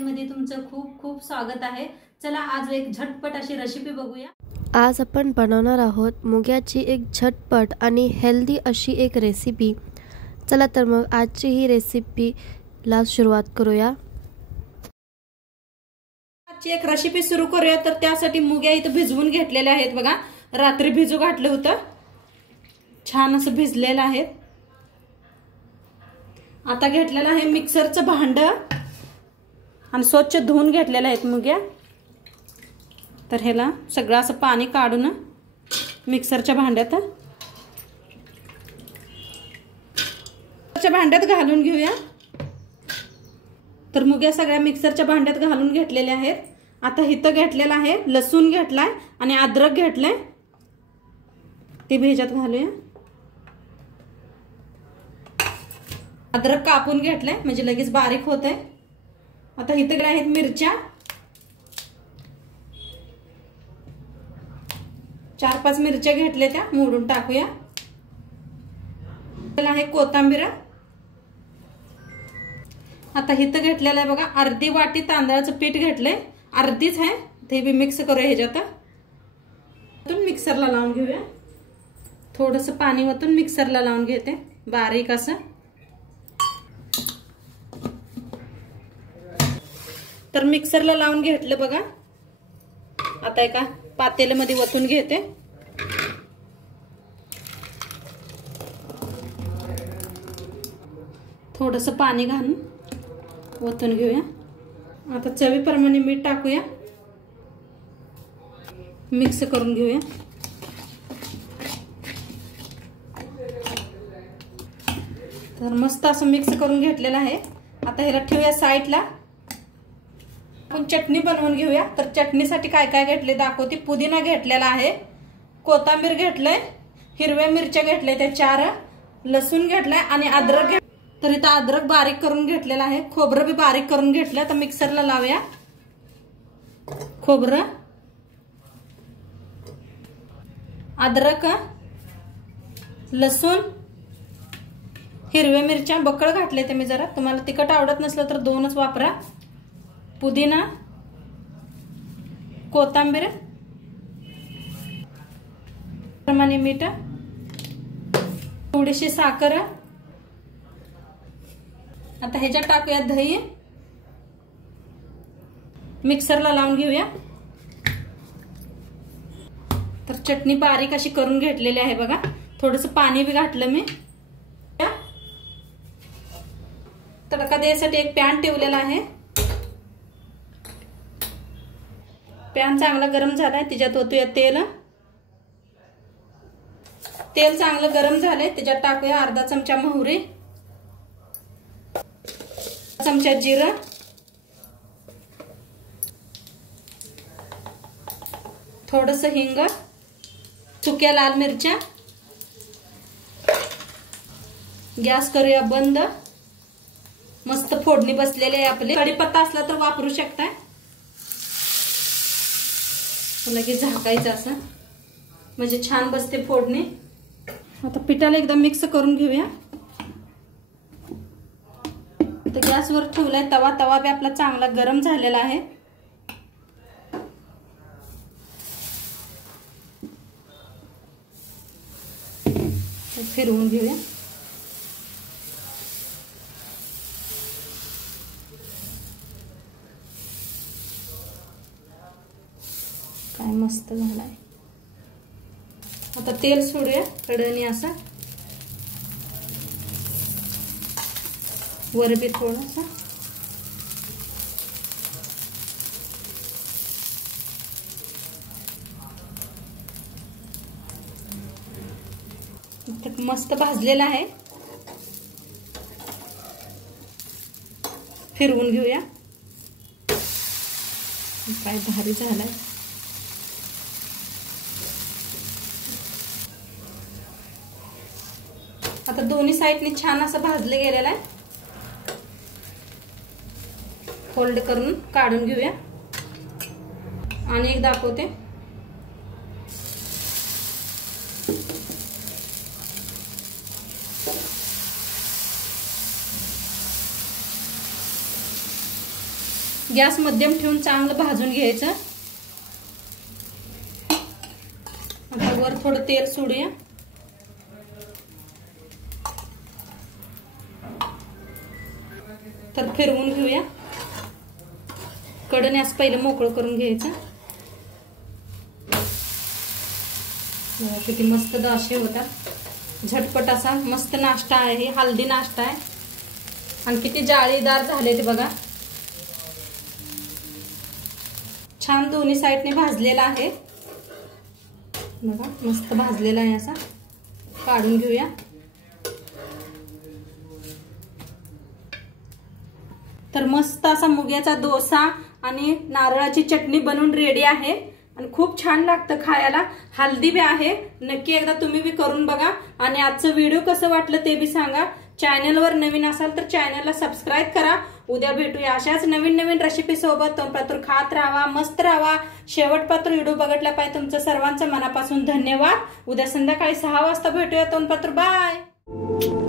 मध्ये तुमचं खूप खूप स्वागत आहे। चला आज एक झटपट अशी रेसिपी बघूया। आज आपण बनवणार आहोत मुग्याची एक झटपट आणि हेल्दी अशी एक रेसिपी। चला तर मग आजची ही रेसिपीला सुरुवात करूया। आजची एक रेसिपी सुरू करूया। तर त्यासाठी मुग्या इथे भिजवून घेतलेल्या आहेत बघा। रात्री भिजू घातलं होतं, छान असं भिजलेलं आहे। आता घेतलेलं आहे मिक्सरचं भांड आणि स्वच्छ धुवून घेतलेलं आहेत मुग्या। तर ह्याला सगळं असं पाणी काढून मिक्सरच्या भांड्यात घालून घेऊया। तर मुग्या सगळ्या मिक्सरच्या भांड्यात घालून घेतलेल्या आहेत। आता इथं घेतलेला आहे लसूण घेतलाय आणि अद्रक घेतलाय, ते भिजत घालूया। अद्रक कापून घेतलाय म्हणजे लगेच बारीक होतंय। आता इथे आहेत मिरच्या, 4-5 मिरच्या घेतल्या, त्या मोडून टाकूया। त्याला आहे कोथिंबीर। आता इथं घेतलेलं आहे बघा अर्धी वाटी तांदळाचं पीठ घेतलंय, अर्धीच आहे ते बी मिक्स करूया ह्याच्यात। मिक्सरला लावून घेऊया। थोडंसं पाणी वतून मिक्सरला लावून घेते बारीक असं। तर मिक्सरला लावून घेतलं बघा। आता एका पातेल्यामध्ये वतून घेते। थोडंसं पाणी घालून वतून घेऊया। आता चवीप्रमाणे मीठ टाकूया, मिक्स करून घेऊया। तर मस्त असं मिक्स करून घेतलेलं आहे। आता ह्याला ठेवूया साईडला। आपण चटणी बनवून घेऊया। तर चटणीसाठी काय काय घेतले दाखवते। पुदिना घेतलेला आहे, कोथिंबीर घेतलंय, हिरव्या मिरच्या घेतल्या त्या 4, लसूण घेतलाय आणि अद्रक तर इथं अद्रक बारीक करून घेतलेला आहे, खोबरं बी बारीक करून घेतलं। तर मिक्सरला लावूया खोबरं, अद्रक, लसूण, हिरव्या मिरच्या बक्कळ घातले ते मी जरा। तुम्हाला तिखट आवडत नसलं तर 2च वापरा। पुदिना, कोथिंबीर, प्रमाणे मीठ, थोडीशी साखर। आता ह्याच्यात टाकूया दही, मिक्सरला लावून घेऊया। तर चटणी बारीक अशी करून घेतलेली आहे बघा। थोडंसं पाणी बी घातलं मी। तडका द्यायसाठी एक पॅन ठेवलेला आहे। पॅन चांगला गरम झालाय, त्याच्यात ओतूया तेल। तेल चांगलं गरम झालंय, त्याच्यात टाकूया अर्धा चमचा मोहरी, चमचा जिरं, थोडंसं हिंग, सुक्या लाल मिरच्या। गॅस करूया बंद। मस्त फोडणी बसलेली आहे आपली। कढीपत्ता असला तर वापरू शकताय। लगेच झाकायचं असं म्हणजे छान बसते फोडणी। आता पिठाला एकदा मिक्स करून घेऊया। तर गॅसवर ठेवलाय तवा बी आपला चांगला गरम झालेला आहे। फिरवून घेऊया। काय मस्त झालाय। आता तेल सोडूया कढईने असं, वर बी थोडंसं। मस्त भाजलेला आहे, फिरवून घेऊया। काय भारी झालाय। आता दोन्ही साइडने छान असं भाजले गेलेलं आहे। फोल्ड करून काढून घेऊया आणि एक दाखवते। गॅस मध्यम ठेवून चांगलं भाजून घ्यायचं। आता वर थोडं तेल सोडूया। तर फिरवून घेऊया। कडण्यास पहिलं मोकळं करून घ्यायचं। किती मस्त दाशे होतात। झटपट असा मस्त नाश्ता आहे, हल्दी नाश्ता आहे आणि किती जाळीदार झाले ते बघा। छान दोन्ही साइडने भाजलेला आहे बघा, मस्त भाजलेला आहे असा। काढून घेऊया। तर मस्त असा मुग्याचा डोसा आणि नारळाची चटणी बनवून रेडी आहे आणि खूप छान लागतं खायला, हेल्दी बी आहे। नक्की एकदा तुम्ही बी करून बघा आणि आजचं व्हिडिओ कसं वाटलं ते बी सांगा। चॅनलवर नवीन असाल तर चॅनलला सबस्क्राइब करा। उद्या भेटूया अशाच नवीन नवीन रेसिपी सोबत। तोपर्यंत खात राहा, मस्त राहा। शेवटपर्यंत व्हिडिओ बघितला पाहिजे तुमचं सर्वांचं मनापासून धन्यवाद। उद्या संध्याकाळी 6 वाजता भेटूया। तोपर्यंत बाय।